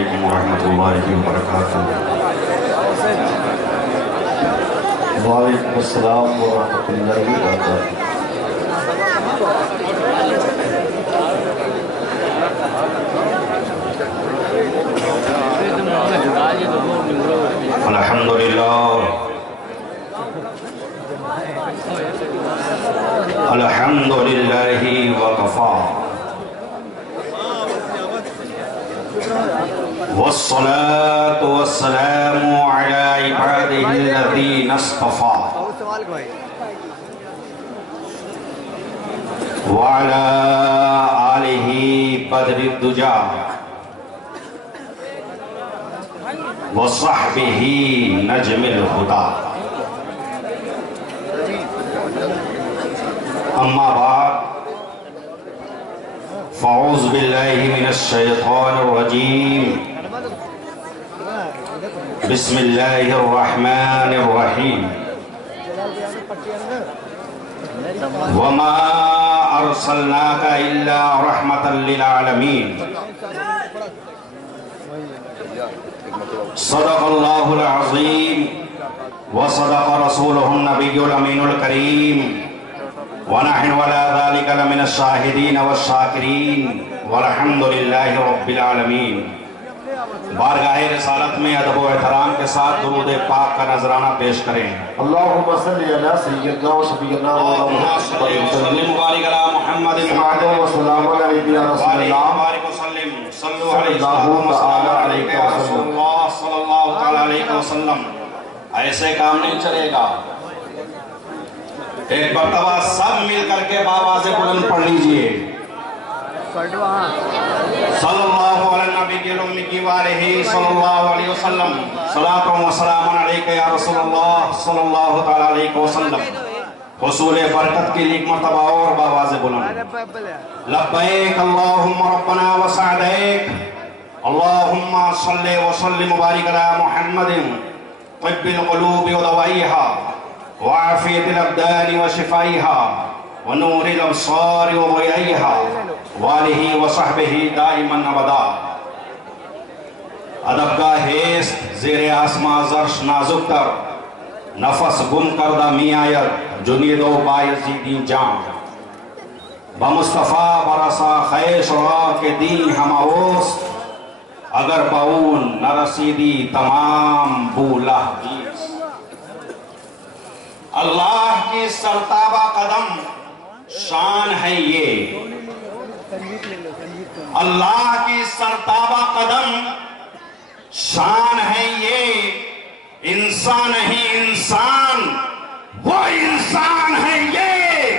علیکم ورحمۃ اللہ وبرکاتہ۔ وعلیکم السلام ورحمۃ اللہ وبرکاتہ۔ الحمدللہ وکفا والصلاة والسلام على عباده الذين اصطفى وعلى آله بدر الدجى وصحبه نجم الهدى اما بعد فاعوذ باللہ من الشیطان الرجیم بسم اللہ الرحمن الرحیم وما ارسلناک الا رحمتا للعالمین صدق اللہ العظیم وصدق رسولہ النبی الامین الکریم ونحن ولا ذلك لمن الشاہدین والشاکرین والحمد للہ رب العالمین۔ بارگاہ رسالت میں ادب و احترام کے ساتھ درود پاک کا نذرانہ پیش کریں۔ اللہم صلی علی سیدنا و شفیعنا اللہم صلی وسلم وبارک علی محمد و سلام علیہ یا رسول اللہ صلو علیہ صلی اللہ علیہ وسلم۔ ایسے کام نہیں چلے گا، ایک مرتبہ سب مل کر کے بآواز بلند پڑھ لیجئے صلی اللہ علیہ نبی کی امی کی والہ صلی اللہ علیہ وسلم صلاۃ و سلام علیک یا رسول اللہ صلی اللہ علیہ وسلم۔ حصول برکت کے لیے ایک مرتبہ اور بآواز بلند لبیک اللہم ربنا وسعدیک اللہم صلی وسلم وبارک علی محمد طب القلوب ودوائیہا وعافیت الابدان وشفائیہا ونور الابصار وضیائیہا والہ وصحبہ دائما ابدا۔ ادب کا حیث زیر آسمان زرش نازک تر نفس گم کردہ می آید جنید و بایزیدی جان بمصطفیٰ برسا خیش را کے دین ہماوس اگر باون نرسیدی تمام بولہ جیس۔ اللہ کی سرتابہ قدم شان ہے یہ، اللہ کی سرتابہ قدم شان ہے یہ، انسان نہیں انسان وہ انسان ہے یہ۔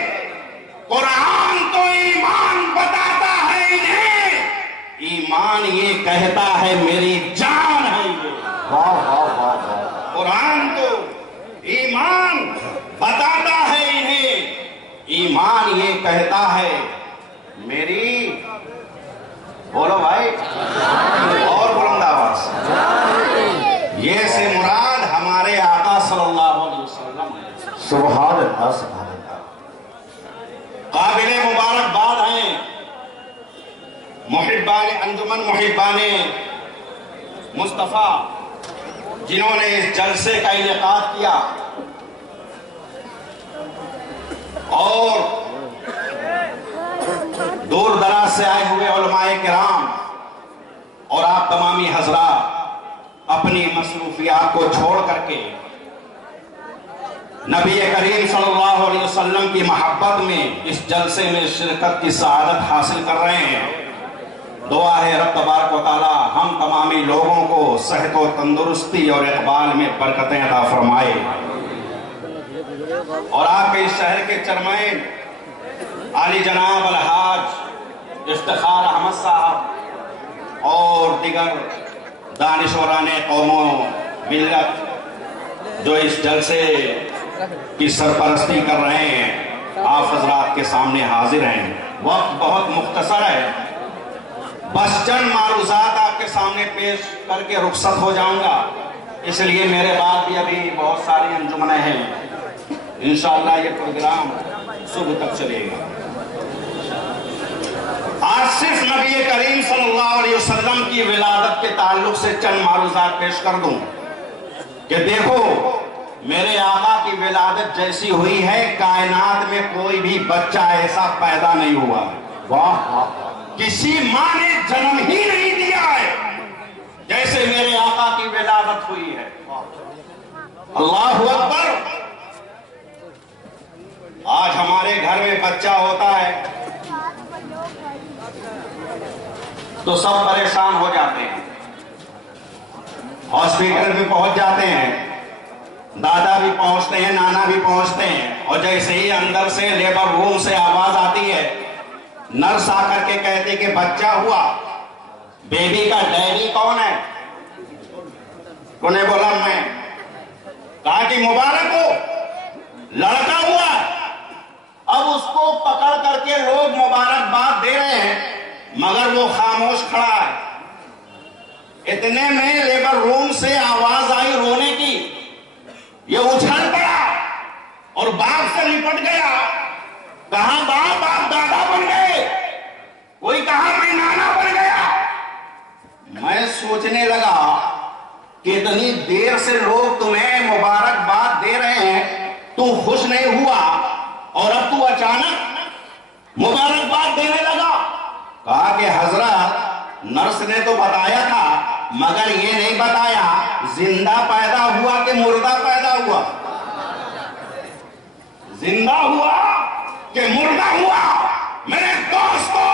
قرآن تو ایمان بتاتا ہے انہیں، ایمان یہ کہتا ہے میری جان ہے یہ۔ قرآن تو ایمان بتاتا ہے انہیں، ایمان یہ کہتا ہے میری، بولو بھائی اور بلند آواز، یہ سے مراد ہمارے آقا صلی اللہ علیہ وسلم ہے۔ سبحان اللہ سبحان اللہ۔ قابل مبارکباد ہیں محبان انجمن محبان مصطفیٰ جنہوں نے اس جلسے کا انعقاد کیا اور دور دراز سے آئے ہوئے علماء کرام اور آپ تمامی حضرات اپنی مصروفیات کو چھوڑ کر کے نبی کریم صلی اللہ علیہ وسلم کی محبت میں اس جلسے میں شرکت کی سعادت حاصل کر رہے ہیں۔ دعا ہے رب تبارک و تعالی ہم تمامی لوگوں کو صحت و تندرستی اور اقبال میں برکتیں عطا فرمائے، اور آپ کے اس شہر کے چرمین عالی جناب الحاج افتخار احمد صاحب اور دیگر دانشوران قوم و ملت جو اس جلسے کی سرپرستی کر رہے ہیں، آپ حضرات کے سامنے حاضر ہیں۔ وقت بہت مختصر ہے، بس چند معروضات آپ کے سامنے پیش کر کے رخصت ہو جاؤں گا، اس لیے میرے بعد بھی ابھی بہت ساری انجمنیں ہیں، انشاءاللہ یہ پروگرام صبح تک چلے گا۔ آج صرف نبی کریم صلی اللہ علیہ وسلم کی ولادت کے تعلق سے چند معروضات پیش کر دوں کہ دیکھو میرے آقا کی ولادت جیسی ہوئی ہے کائنات میں کوئی بھی بچہ ایسا پیدا نہیں ہوا، واہ، کسی ماں نے جنم ہی نہیں دیا ہے جیسے میرے آقا کی ولادت ہوئی ہے۔ اللہ اکبر۔ آج ہمارے گھر میں بچہ ہوتا ہے تو سب پریشان ہو جاتے ہیں، ہاسپٹل بھی پہنچ جاتے ہیں، دادا بھی پہنچتے ہیں، نانا بھی پہنچتے ہیں، اور جیسے ہی اندر سے لیبر روم سے آواز آتی ہے، نرس آ کر کے کہتی کہ بچہ ہوا، بیبی کا ڈیڈی کون ہے؟ انہیں بولا میں، کہا کہ مبارک ہو لڑکا ہوا۔ اب اس کو پکڑ کر کے لوگ مبارکباد دے رہے ہیں مگر وہ خاموش کھڑا ہے۔ اتنے میں لیبر روم سے آواز آئی رونے کی، یہ اچھل پڑا اور باپ سے لپٹ گیا، کہاں باپ آپ دادا بن گئے، کوئی کہا میں نانا بن گیا۔ میں سوچنے لگا کہ اتنی دیر سے لوگ تمہیں مبارکباد دے رہے ہیں، تو خوش نہیں ہوا اور اب تو اچانک مبارکباد دینے لگا۔ کہا کہ حضرت نرس نے تو بتایا تھا مگر یہ نہیں بتایا زندہ پیدا ہوا کہ مردہ پیدا ہوا، زندہ ہوا کہ مردہ ہوا۔ میرے دوستو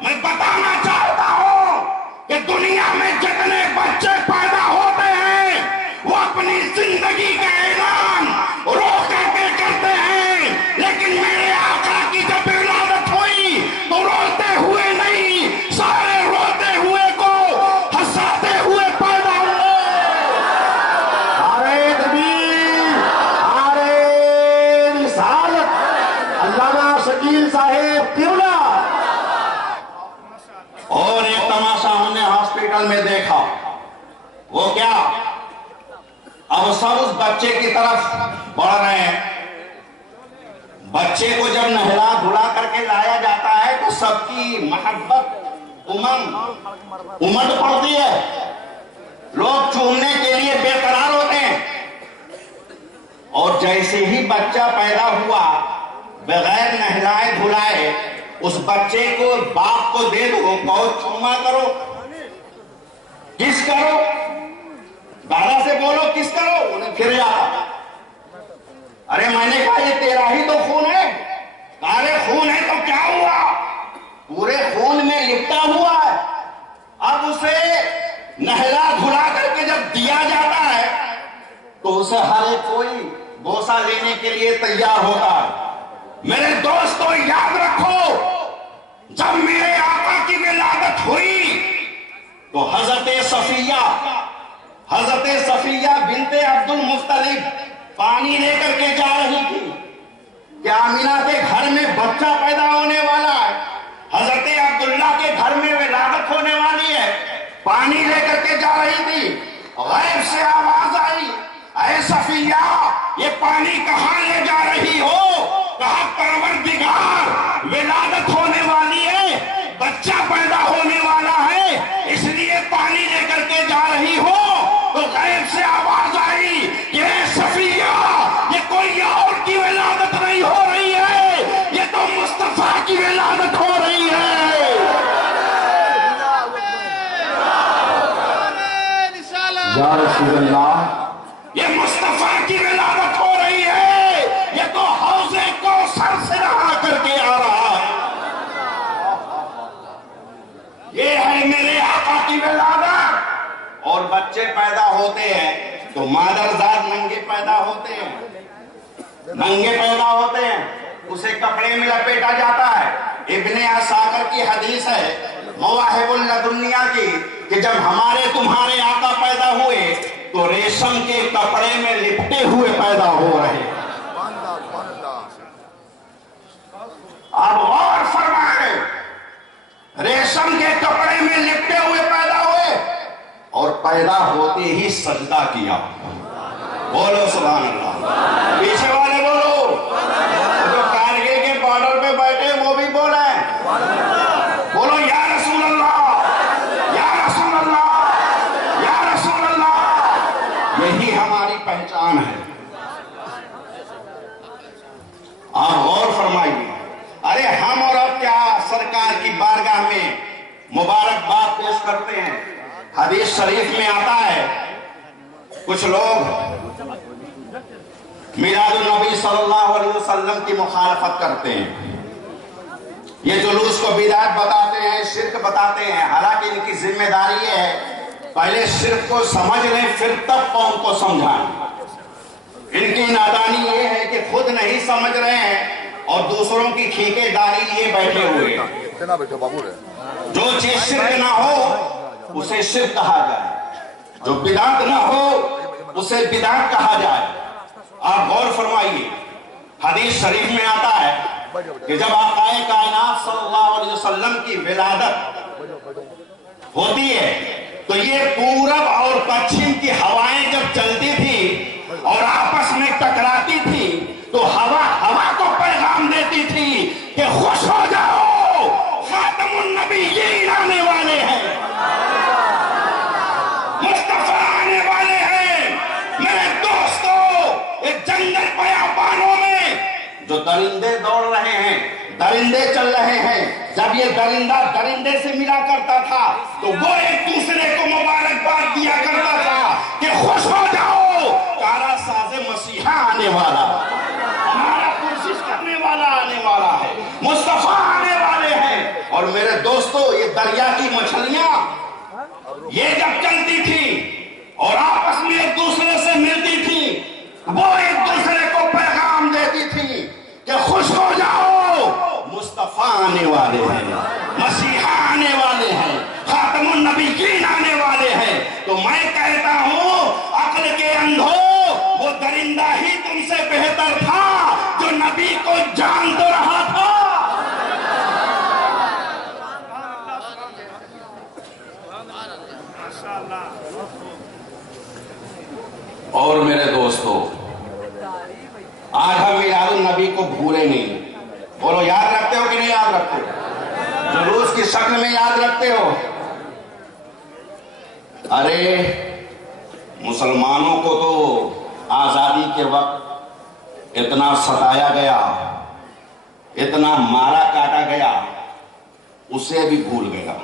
میں بتانا چاہتا ہوں کہ دنیا میں جتنے بچے پیدا ہوتے ہیں وہ اپنی زندگی کا اعلان رو کر کے کرتے ہیں، لیکن میرے آقا کی جب ولادت ہوئی تو روتے ہوئے نہیں، سارے روتے ہوئے کو ہنساتے ہوئے پیدا ہوئے۔ نعرہ تکبیر، نعرہ رسالت، علامہ شکیل صاحب قبلہ۔ اور ایک تماشا ہم نے ہاسپٹل میں دیکھا، وہ کیا، اب سب اس بچے کی طرف بڑھ رہے ہیں۔ بچے کو جب نہلا دھلا کر کے لایا جاتا ہے تو سب کی محبت امنگ پڑتی ہے، لوگ چومنے کے لیے بے قرار ہوتے ہیں، اور جیسے ہی بچہ پیدا ہوا بغیر نہلائے دھلائے اس بچے کو باپ کو دے دو، بہت چوما کرو، کس کرو، دادا سے بولو کس کرو، انہیں پھر جاتا۔ ارے میں نے کہا یہ تیرا ہی تو خون ہے، ارے خون ہے تو کیا ہوا، پورے خون میں لپٹا ہوا ہے۔ اب اسے نہلا دھلا کر کے جب دیا جاتا ہے تو اسے ہر ایک کوئی بوسہ لینے کے لیے تیار ہوتا ہے۔ میرے دوستو یاد رکھو جب میرے آقا کی ولادت ہوئی تو حضرت صفیہ بنت عبد المطلب پانی لے کر کے جا رہی تھی کہ آمینہ کے گھر میں بچہ پیدا ہونے والا ہے، حضرت عبداللہ کے گھر میں ولادت ہونے والی ہے، پانی لے کر کے جا رہی تھی، غیب سے آواز آئی، اے صفیہ یہ پانی کہاں لے جا رہی ہو؟ کہا پروردگار ولادت ہونے والی ہے، بچہ پیدا ہونے والا ہے، اس لیے پانی لے کر کے جا رہی ہو۔ تو غیب سے آواز آئی کہ اے صفیہ یہ کوئی اور کی ولادت نہیں ہو رہی ہے، یہ تو مصطفیٰ کی ولادت ہو رہی ہے۔ یا رسول اللہ، یہ مصطفیٰ کی ولادت ہو رہی ہے، یہ تو حوض کوثر سے نہا کر کے آ رہا ہے۔ یہ ہے میرے آقا کی ولادت۔ اور بچے پیدا ہوتے ہیں تو مادرزاد ننگے پیدا ہوتے ہیں، ننگے پیدا ہوتے ہیں، اسے کپڑے میں لپیٹا جاتا ہے۔ ابن عساکر کی حدیث ہے مواہب اللدنیہ کی کہ جب ہمارے تمہارے آقا پیدا ہوئے تو ریشم کے کپڑے میں لپٹے ہوئے پیدا ہو رہے۔ اب غور فرمائیں، ریشم کے کپڑے میں لپٹے ہوئے پیدا ہوئے اور پیدا ہوتے ہی سجدہ کیا۔ بولو سبحان اللہ، پیچھے والے بولو، جو کارگل کے بارڈر پہ بیٹھے وہ بھی بولیں، بولو حدیث شریف میں آتا ہے کچھ لوگ میلاد النبی صلی اللہ علیہ وسلم کی مخالفت کرتے ہیں، یہ جلوس کو بدعت بتاتے ہیں، شرک بتاتے ہیں، حالانکہ ان کی ذمہ داری یہ ہے پہلے شرک کو سمجھ لیں پھر تب قوم کو سمجھائیں۔ ان کی نادانی یہ ہے کہ خود نہیں سمجھ رہے ہیں اور دوسروں کی ٹھیکے داری لیے بیٹھے ہوئے ہیں۔ جو چیز شرک نہ ہو اسے شرک کہا جائے، جو بدعت نہ ہو اسے بدعت کہا جائے۔ آپ غور فرمائیے، حدیث شریف میں آتا ہے کہ جب آقا کائنات صلی اللہ علیہ وسلم کی ولادت ہوتی ہے تو یہ پورب اور پچھم کی ہوائیں جب چلتی تھی اور آپس میں ٹکراتی تھی تو ہوا کو پیغام دیتی تھی کہ خوش ہو جاؤ، خاتم النبیین آنے والے ہیں، مصطفیٰ آنے والے ہیں۔ میرے دوستو، ایک جنگل بیابانوں میں جو درندے دوڑ رہے ہیں، درندے چل رہے ہیں، جب یہ درندہ درندے سے ملا کرتا تھا تو وہ ایک دوسرے کو مبارکباد دیا کرتا تھا کہ خوش ہو جاؤ، کارا ساز مسیحا آنے والا، ہمارا پرسش کرنے والا آنے والا ہے، مصطفیٰ آنے والے ہیں۔ اور میرے دوستو، یہ دریا کی مچھلیاں یہ جب چلتی تھی اور آپس میں ایک دوسرے سے ملتی تھی، وہ ایک دوسرے کو پیغام دیتی تھی کہ خوش ہو جاؤ، مصطفیٰ آنے والے ہیں، مسیحا آنے والے ہیں، خاتم النبیین آنے والے ہیں۔ تو میں کہتا ہوں، عقل کے اندھو، وہ درندہ ہی تم سے بہتر تھا جو نبی کو جان تو رہا تھا۔ اور میرے دوستو، آج ہم میلاد النبی کو بھولے نہیں۔ بولو، یاد رکھتے ہو کہ نہیں یاد رکھتے ہو؟ جلوس کی شکل میں یاد رکھتے ہو؟ ارے مسلمانوں کو تو آزادی کے وقت اتنا ستایا گیا، اتنا مارا کاٹا گیا، اسے بھی بھول گیا،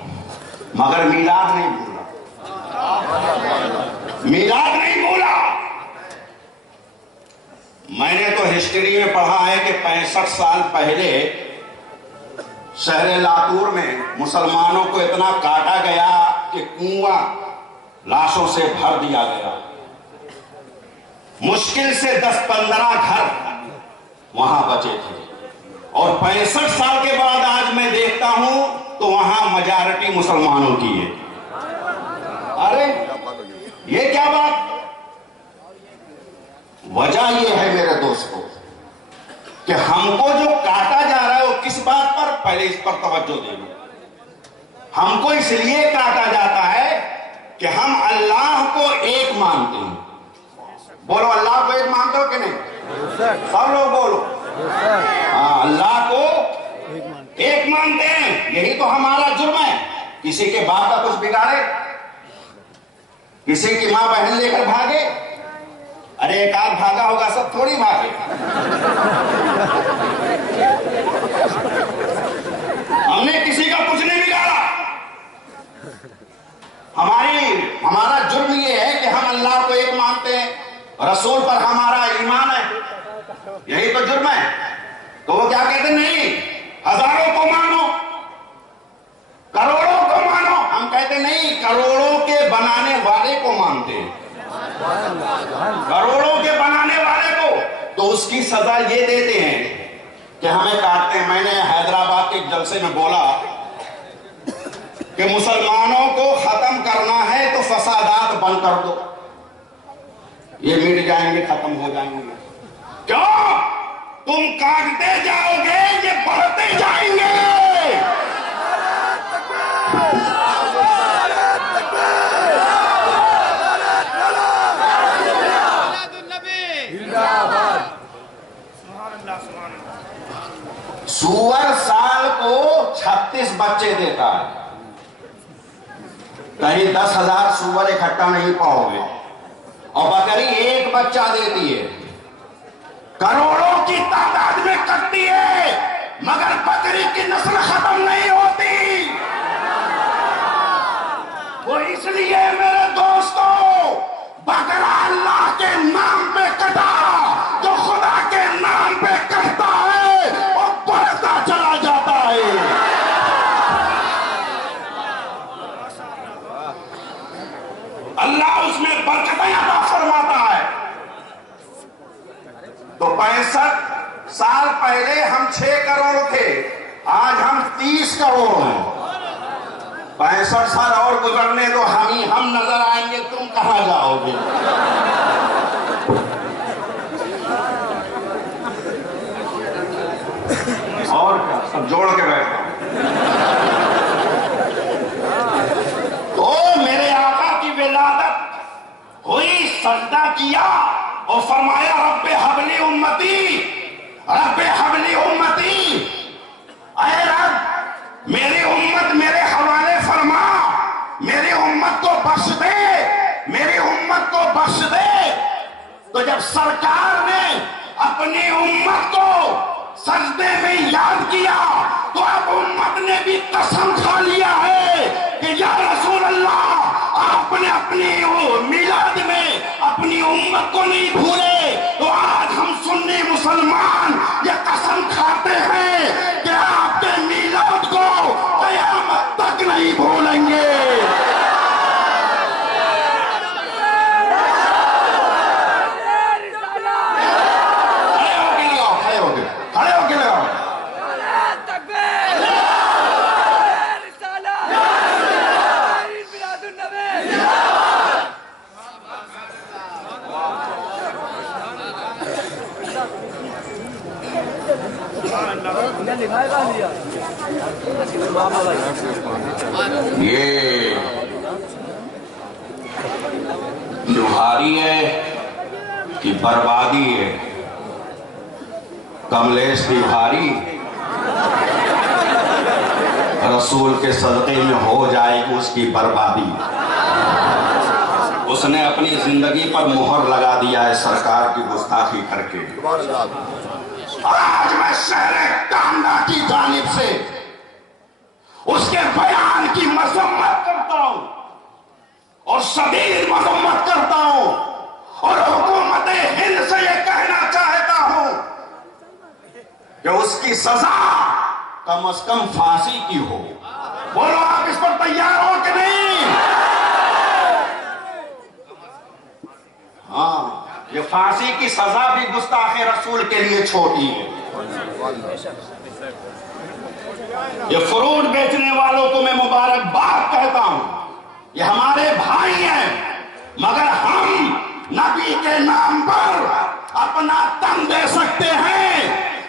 مگر میلاد نہیں بھولا، میلاد نہیں بھولا۔ میں نے تو ہسٹری میں پڑھا ہے کہ 65 سال پہلے شہر لاتور میں مسلمانوں کو اتنا کاٹا گیا کہ کنواں لاشوں سے بھر دیا گیا، مشکل سے 10-15 گھر وہاں بچے تھے، اور 65 سال کے بعد آج میں دیکھتا ہوں تو وہاں میجارٹی مسلمانوں کی ہے۔ ارے یہ کیا بات؟ وجہ یہ ہے میرے دوستو کہ ہم کو جو کاٹا جا رہا ہے وہ کس بات پر، پہلے اس پر توجہ دے لو۔ ہم کو اس لیے کاٹا جاتا ہے کہ ہم اللہ کو ایک مانتے ہیں۔ بولو، اللہ کو ایک مانتے ہو کہ نہیں؟ سب لوگ بولو، ہاں، اللہ کو ایک مانتے ہیں۔ یہی تو ہمارا جرم ہے۔ کسی کے باپ کا کچھ بگاڑے، کسی کی ماں بہن لے کر بھاگے، ارے ایک آدھ بھاگا ہوگا، سب تھوڑی بھاگے۔ ہم نے کسی کا کچھ نہیں بگاڑا۔ ہمارا جرم یہ ہے کہ ہم اللہ کو ایک مانتے ہیں، رسول پر ہمارا ایمان ہے، یہی تو جرم ہے۔ تو وہ کیا کہتے ہیں؟ نہیں، ہزاروں کو مانو، کروڑوں کو مانو۔ ہم کہتے نہیں، کروڑوں کے بنانے والے کو مانتے ہیں، کروڑوں کے بنانے والے کو۔ تو اس کی سزا یہ دیتے ہیں کہ ہمیں کاٹتے ہیں۔ میں نے حیدرآباد کے ایک جلسے میں بولا کہ مسلمانوں کو ختم کرنا ہے تو فسادات بند کر دو، یہ مٹ جائیں گے، ختم ہو جائیں گے۔ کیوں؟ تم کاٹتے جاؤ گے، یہ بڑھتے جائیں گے۔ سور سال کو 36 بچے دیتا ہے، کہیں 10,000 سور اکٹھا نہیں پاؤ گے، اور بکری ایک بچہ دیتی ہے، کروڑوں کی تعداد میں کٹتی ہے، مگر بکری کی نسل ختم نہیں ہوتی۔ وہ اس لیے میرے دوستوں بکرا اللہ کے نام پہ کٹا، جو خدا کے نام پہ کٹتا ہے وہ بڑھتا چلا جاتا ہے۔ اللہ اس میں برکتیں عطا فرماتا ہے۔ تو 65 سال پہلے ہم 6 کروڑ تھے، آج ہم 30 کروڑ ہیں۔ 65 سال اور گزرنے دو، ہم نظر آئیں گے، تم کہاں جاؤ گے؟ اور کیا سب جوڑ کے بیٹھا۔ تو میرے آقا کی ولادت ہوئی، سجدہ کیا اور فرمایا رب حبلی امتی، رب حبلی امتی، اے رب میری امت میرے حوالے فرما، میری امت کو بخش دے، میری امت کو بخش دے۔ تو جب سرکار نے اپنی امت کو سجدے میں یاد کیا تو اب امت نے بھی قسم کھا لیا ہے کہ یا رسول اللہ آپ نے اپنی میلاد میں اپنی امت کو نہیں بھولے، تو آج ہم سنی مسلمان یہ قسم کھاتے ہیں کہ آپ کے میلاد کو قیامت تک نہیں بھولیں گے۔ یہ جوہاری ہے کہ بربادی ہے؟ کملیش تیواری رسول کے صدقے میں ہو جائے گی اس کی بربادی۔ اس نے اپنی زندگی پر مہر لگا دیا ہے سرکار کی گستاخی کر کے۔ آج میں شہر کانڈا کی جانب سے اس کے بیان کی مذمت کرتا ہوں اور شدید مذمت کرتا ہوں، اور حکومت ہند سے یہ کہنا چاہتا ہوں کہ اس کی سزا کم از کم پھانسی کی ہو۔ بولو آپ اس پر تیار ہو کہ نہیں؟ ہاں، یہ پھانسی کی سزا بھی گستاخ رسول کے لیے چھوٹی ہے۔ یہ فروٹ بیچنے والوں کو میں مبارکباد کہتا ہوں، یہ ہمارے بھائی ہیں، مگر ہم نبی کے نام پر اپنا تن دے سکتے ہیں،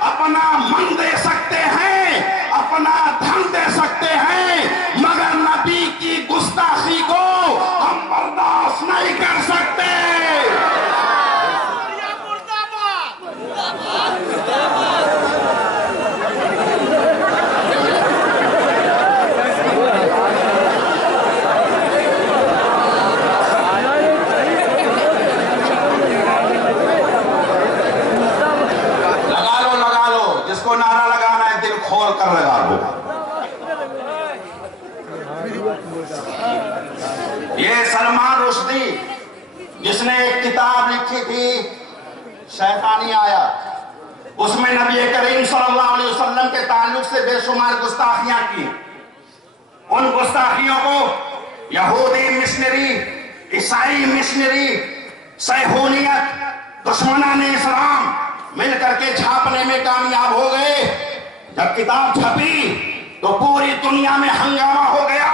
اپنا من دے سکتے ہیں، اپنا دھن دے سکتے ہیں، مگر نبی کی گستاخی کو ہم برداشت نہیں کر سکتے۔ نعرہ لگانا ہے دل کھول کر لگا دو۔ یہ سلمان رشدی جس نے ایک کتاب لکھی تھی شیطانی آیات، اس میں نبی کریم صلی اللہ علیہ وسلم کے تعلق سے بے شمار گستاخیاں کی۔ ان گستاخیوں کو یہودی مشنری، عیسائی مشنری، صہیونیت، دشمنان اسلام مل کر کے چھاپنے میں کامیاب ہو گئے۔ جب کتاب چھپی تو پوری دنیا میں ہنگامہ ہو گیا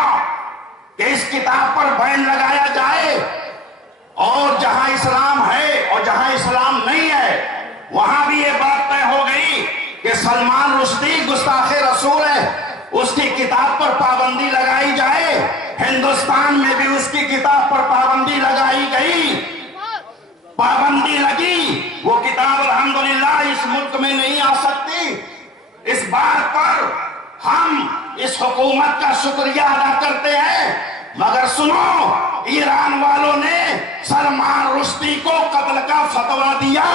کہ اس کتاب پر بین لگایا جائے، اور جہاں اسلام ہے اور جہاں اسلام نہیں ہے وہاں بھی یہ بات طے ہو گئی کہ سلمان رشدی گستاخ رسول ہے، اس کی کتاب پر پابندی لگائی جائے۔ ہندوستان میں بھی اس کی کتاب پر پابندی لگائی گئی، پابندی لگی، وہ کتاب الحمدللہ اس ملک میں نہیں آ سکتی۔ اس بات پر ہم اس حکومت کا شکریہ ادا کرتے ہیں، مگر سنو، ایران والوں نے سلمان رشدی کو قتل کا فتویٰ دیا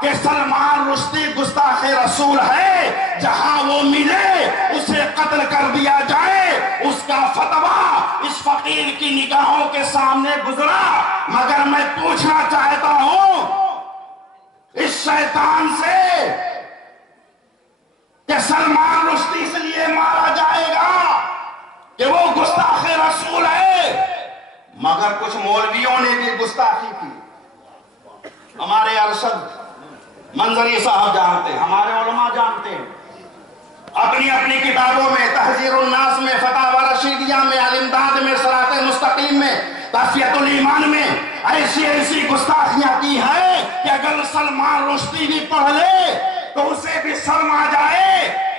کہ سلمان رشدی گستاخ رسول ہے، جہاں وہ ملے اسے قتل کر دیا جائے۔ اس کا فتویٰ اس فقیر کی نگاہوں کے سامنے گزرا، مگر میں پوچھنا چاہتا ہوں اس شیطان سے کہ سلمان رشدی اس لیے مارا جائے گا کہ وہ گستاخ رسول ہے، مگر کچھ مولویوں نے بھی گستاخی کی۔ ہمارے ارشد منظری صاحب جانتے ہیں، ہمارے علماء جانتے ہیں، اپنی اپنی کتابوں میں تحذیر الناس میں، فتاوی رشیدیہ میں، الامداد میں، صراط مستقیم میں، تحفیت الایمان میں ایسی ایسی گستاخیاں کی ہیں کہ اگر سلمان رشدی بھی پڑھ لے تو اسے بھی شرم آ جائے۔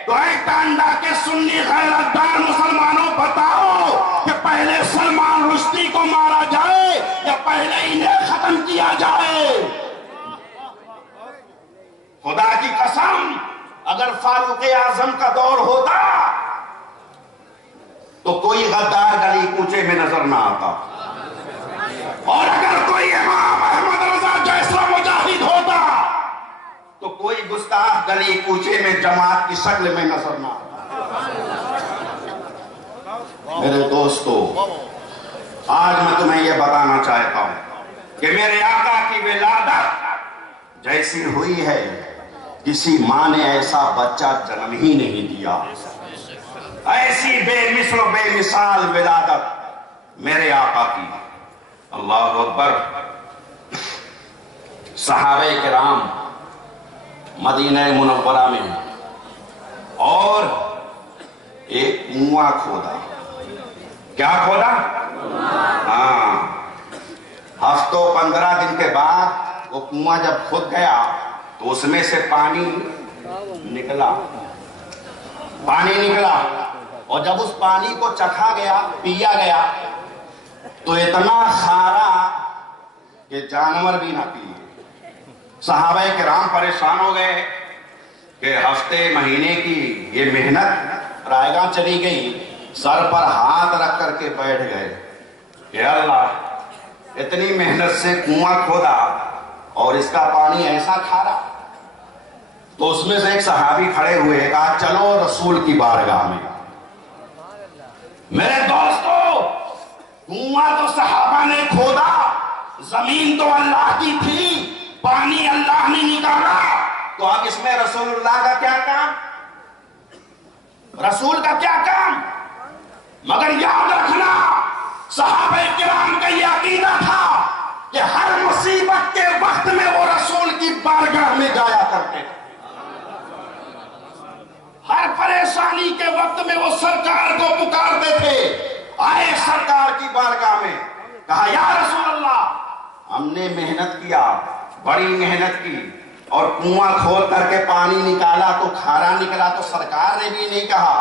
تو اے ٹانڈا کے سنی غیرتدار مسلمانوں، بتاؤ کہ پہلے سلمان رشدی کو مارا جائے یا پہلے انہیں ختم کیا جائے؟ خدا کی قسم، اگر فاروق اعظم کا دور ہوتا تو کوئی غدار گلی کوچے میں نظر نہ آتا، اور اگر کوئی امام احمد رضا جیسا مجاہد ہوتا تو کوئی گستاخ گلی کوچے میں جماعت کی شکل میں نظر نہ آتا۔ میرے دوستو، آج میں تمہیں یہ بتانا چاہتا ہوں کہ میرے آقا کی ولادت جیسی ہوئی ہے، کسی ماں نے ایسا بچہ جنم ہی نہیں دیا۔ ایسی بے مثل و بے مثال ولادت میرے آقا کی۔ اللہ اکبر۔ صحابہ کرام مدینہ منورہ میں اور ایک کنواں کھودا۔ کیا کھودا؟ ہاں، ہفتوں 15 دن کے بعد وہ کنواں جب کھود گیا تو اس میں سے پانی نکلا، اور جب اس پانی کو چکھا گیا، پیا گیا تو اتنا کھارا کہ جانور بھی نہ پیے۔ صحابہ کرام پریشان ہو گئے کہ ہفتے مہینے کی یہ محنت رائے گاہ چلی گئی، سر پر ہاتھ رکھ کر کے بیٹھ گئے کہ اللہ، اتنی محنت سے کنواں کھودا اور اس کا پانی ایسا کھارا۔ تو اس میں سے ایک صحابی کھڑے ہوئے، کہا چلو رسول کی بارگاہ میں۔ میرے دوستو، کنواں تو صحابہ نے کھودا، زمین تو اللہ کی تھی، پانی اللہ نے نکالا، تو اب اس میں رسول اللہ کا کیا کام؟ رسول کا کیا کام؟ مگر یاد رکھنا، صحابہ کرام کا یہ عقیدہ تھا کہ ہر مصیبت کے وقت میں وہ رسول کی بارگاہ میں جایا کرتے تھے، ہر پریشانی کے وقت میں وہ سرکار کو پکارتے تھے۔ آئے سرکار کی بارگاہ میں، کہا یا رسول اللہ، ہم نے محنت کیا، بڑی محنت کی، اور کنواں کھول کر کے پانی نکالا تو کھارا نکلا، تو سرکار نے بھی نہیں کہا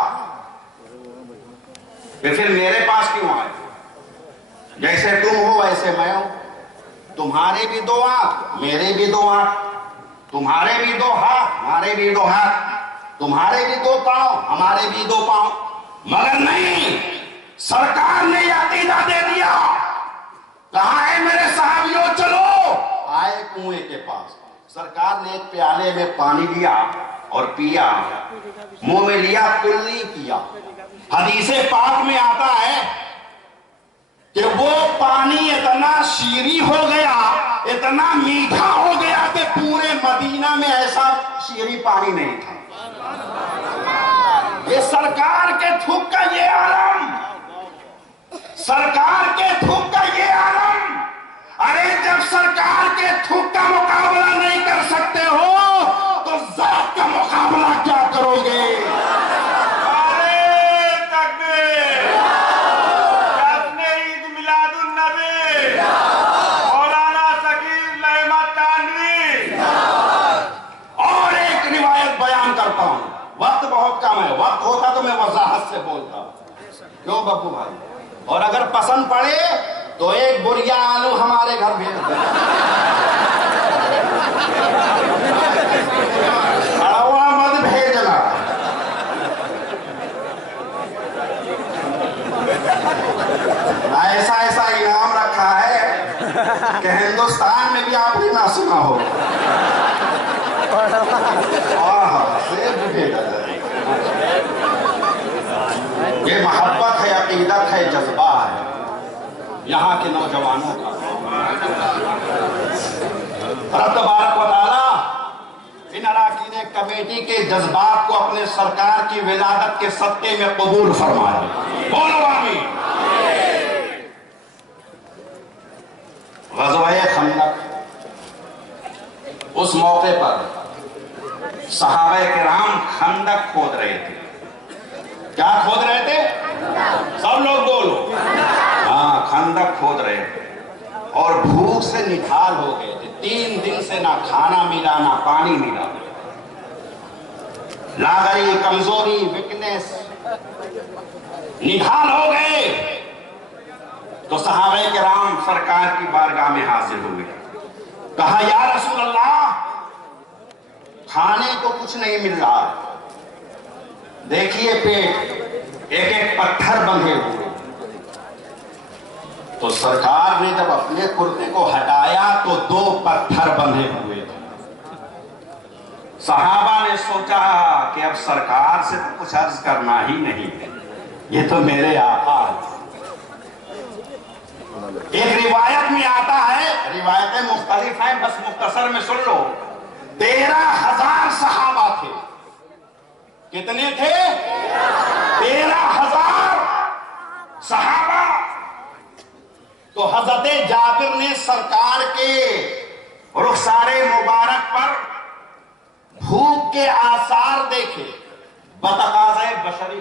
کہ پھر میرے پاس کیوں آئے؟ جیسے تم ہو ویسے میں ہوں، تمہارے بھی 2 آنکھ، میرے بھی 2 آنکھ، تمہارے بھی 2 ہاتھ، ہمارے بھی 2 ہاتھ، تمہارے بھی 2 پاؤں، ہمارے بھی 2 پاؤں، مگر نہیں، سرکار نے یہ عقیدہ دے دیا۔ کہاں ہے میرے صحابیوں؟ چلو۔ آئے کنویں کے پاس، سرکار نے ایک پیالے میں پانی لیا اور پیا، منہ میں لیا، کلی کیا۔ حدیث پاک میں آتا ہے کہ وہ پانی اتنا شیریں ہو گیا، اتنا میٹھا ہو گیا کہ پورے مدینہ میں ایسا شیریں پانی نہیں تھا۔ یہ سرکار کے تھوک کا یہ عالم، سرکار کے تھوک کا یہ عالم۔ ارے جب سرکار کے تھوک کا مقابلہ نہیں کر سکتے ہو تو ذات کا مقابلہ کیا کرو گے؟ وقت بہت کم ہے، وقت ہوتا تو میں وضاحت سے بولتا، کیوں بپو بھائی؟ اور اگر پسند پڑے تو ایک بوریا آلو ہمارے گھر بھیج دیں، اڑوا مت بھیجنا۔ ایسا ایسا انعام رکھا ہے کہ ہندوستان میں بھی آپ نے نہ سنا ہو۔ یہ محبت ہے، عقیدت ہے، جذبہ ہے یہاں کے نوجوانوں کا۔ رب تبارک و تعالیٰ ان اراکین کمیٹی کے جذبات کو اپنے سرکار کی ولادت کے صدقے میں قبول فرمائے، بولو آمین۔ غزوہ خندق، اس موقع پر صحابہ کرام خندق کھود رہے تھے۔ کیا کھود رہے تھے؟ سب لوگ بولو۔ ہاں، خندق کھود رہے تھے اور بھوک سے نڈھال ہو گئے تھے۔ 3 دن سے نہ کھانا ملا نہ پانی ملا، لاغری، کمزوری، ویکنیس، نڈھال ہو گئے۔ تو صحابہ کرام سرکار کی بارگاہ میں حاضر ہوئے، کہا یا رسول اللہ کھانے کو کچھ نہیں مل رہا، دیکھیے پیٹ ایک ایک پتھر بندھے ہوئے۔ تو سرکار نے جب اپنے کرتے کو ہٹایا تو 2 پتھر بندھے ہوئے تھے۔ صحابہ نے سوچا کہ اب سرکار سے تو کچھ عرض کرنا ہی نہیں ہے، یہ تو میرے آقا ہیں۔ ایک روایت میں آتا ہے، روایتیں مختلف ہیں، بس مختصر میں سن لو، 13,000 صحابہ تھے۔ کتنے تھے؟ 13,000 صحابہ۔ تو حضرت جابر نے سرکار کے رخسار مبارک پر بھوک کے آثار دیکھے، بتقاضۂ بشری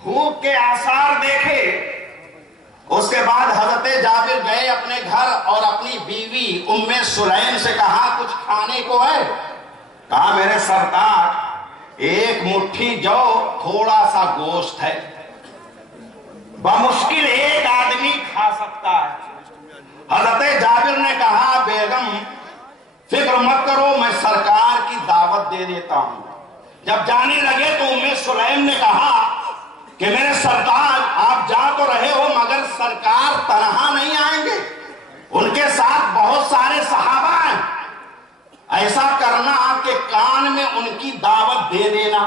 بھوک کے آثار دیکھے۔ اس کے بعد حضرت جابر گئے اپنے گھر اور اپنی بیوی ام سلیم سے کہا کچھ کھانے کو ہے؟ کہا میرے سردار ایک مٹھی جو تھوڑا سا گوشت ہے، بمشکل ایک آدمی کھا سکتا ہے۔ حضرت جابر نے کہا بیگم فکر مت کرو، میں سرکار کی دعوت دے دیتا ہوں۔ جب جانے لگے تو ام سلیم نے کہا کہ میرے سردار آپ جا تو رہے ہو مگر سرکار تنہا نہیں آئیں گے، ان کے ساتھ بہت سارے صحابہ ہیں، ایسا کرنا آپ کے کان میں ان کی دعوت دے دینا۔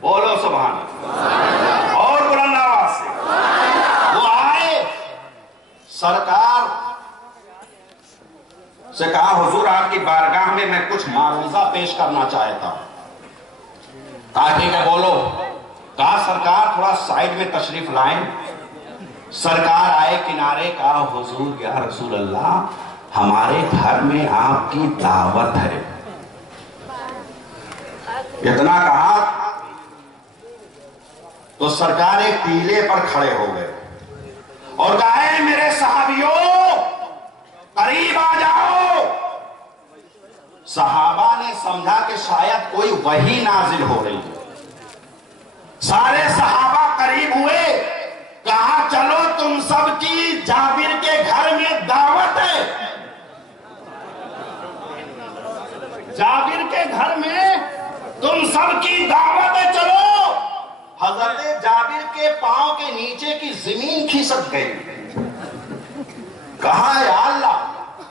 بولو سبحان اللہ، اور بلند آواز سے۔ وہ آئے، سرکار سے کہا حضور آپ کی بارگاہ میں میں کچھ معروضہ پیش کرنا چاہتا ہوں۔ کہا ٹھیک ہے بولو۔ کہا سرکار تھوڑا سائیڈ میں تشریف لائیں۔ سرکار آئے کنارے، کہا حضور یا رسول اللہ ہمارے گھر میں آپ کی دعوت ہے۔ اتنا کہا تو سرکار ایک ٹیلے پر کھڑے ہو گئے اور کہا اے میرے صحابیوں قریب آ جاؤ۔ صحابہ نے سمجھا کہ شاید کوئی وحی نازل ہو رہی ہے، سارے صحابہ قریب ہوئے، کہا چلو تم سب کی جابر کے گھر میں دعوت ہے، جابر کے گھر میں تم سب کی دعوت ہے، چلو۔ حضرت جابر کے پاؤں کے نیچے کی زمین کھسک گئی۔ کہا یا اللہ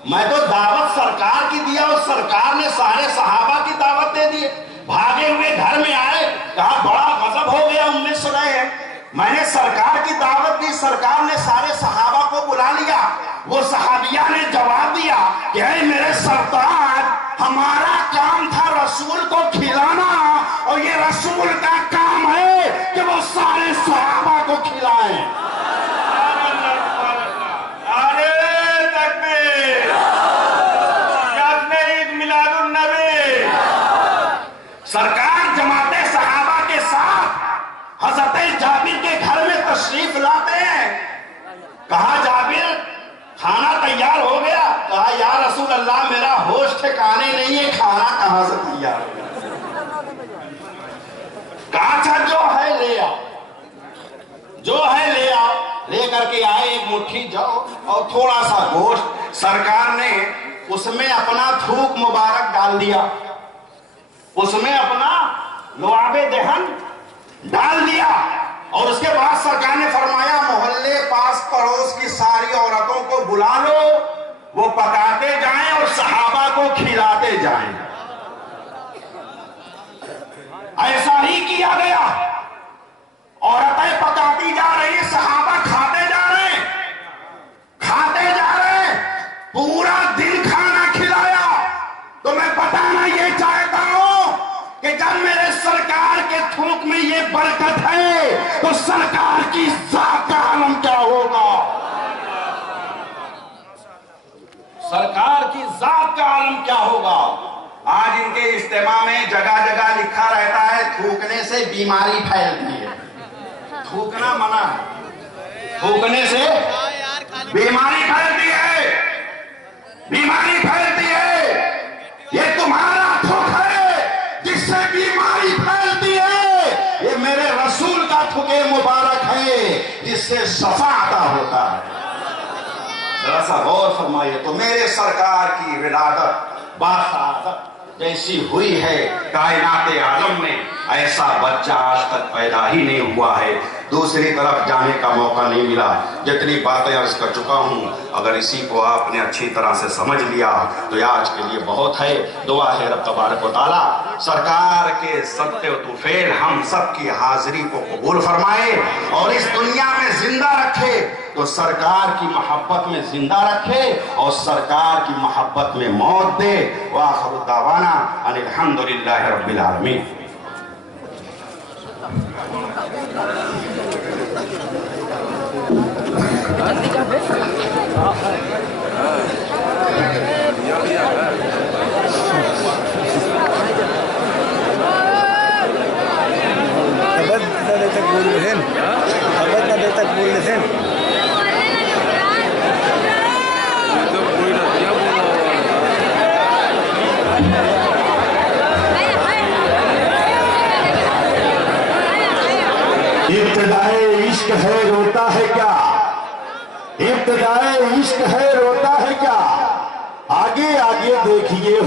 میں تو دعوت سرکار کی دیا اور سرکار نے سارے صحابہ کی دعوت دے دی۔ بھاگے ہوئے گھر میں آئے، کہا بڑا غضب ہو گیا ام سلیم، میں نے سرکار کی دعوت دی، سرکار نے سارے صحابہ کو بلا لیا۔ وہ صحابیہ نے جواب دیا کہ اے میرے سردار ہمارا کام تھا رسول کو کھلانا اور یہ رسول کا کام ہے کہ وہ سارے صحابہ کو کھلائیں۔ سرکار جماعت صحابہ کے ساتھ حضرت جابر کے گھر میں تشریف لاتے ہیں۔ کہا جابر کھانا تیار ہو گیا؟ کہا یا رسول اللہ میرا ہوش ٹھکانے نہیں ہے، کھانا کہاں سے تیار ہو گیا؟ کہا اچھا جو ہے لے آؤ، جو ہے لے آؤ۔ لے کر کے آئے ایک مٹھی جو اور تھوڑا سا گوشت۔ سرکار نے اس میں اپنا تھوک مبارک ڈال دیا، اس میں اپنا لعاب دہن ڈال دیا، اور اس کے بعد سرکار نے فرمایا محلے پاس پڑوس کی ساری عورتوں کو بلا لو، وہ پکاتے جائیں اور صحابہ کو کھلاتے جائیں۔ ایسا ہی کیا گیا عورتیں پکاتی جا رہی، صحابہ کھاتے جا رہے، پورا دن کھانا کھلایا۔ تو میں بتانا یہ چاہتا ہوں کہ جب میرے سرکار کے تھوک میں یہ برکت ہے تو سرکار کی ذات کا عالم کیا ہوگا؟ سرکار کی ذات کا عالم کیا ہوگا؟ آج ان کے اجتماع میں جگہ جگہ لکھا رہتا ہے تھوکنے سے بیماری پھیلتی ہے۔ تھوکنا منع ہے، تھوکنے سے بیماری پھیلتی ہے، بیماری پھیلتی ہے۔ یہ تمہارا تھوک ہے جس سے بیماری پھیلتی ہے، یہ میرے رسول کا تھوک مبارک ہے جس سے شفا عطا ہوتا ہے۔ ذرا سا غور فرمائیے تو میرے سرکار کی ولادت باسعادت جیسی ہوئی ہے، کائنات عالم میں ایسا بچہ آج تک پیدا ہی نہیں ہوا ہے، دوسری طرف جانے کا موقع نہیں ملا۔ جتنی باتیں عرض کر چکا ہوں، اگر اسی کو آپ نے اچھی طرح سے سمجھ لیا تو یہ آج کے لیے بہت ہے۔ دعا ہے رب تبارک و تعالیٰ سرکار کے صدقے و طفیل ہم سب کی حاضری کو قبول فرمائے اور اس دنیا میں زندہ رکھے، تو سرکار کی محبت میں زندہ رکھے اور سرکار کی محبت میں موت دے۔ وآخر دعوانا ان الحمدللہ رب العالمین۔ ابتدائے عشق ہے روتا ہے کیا؟ ابتدائے عشق ہے روتا ہے کیا؟ آگے آگے دیکھیے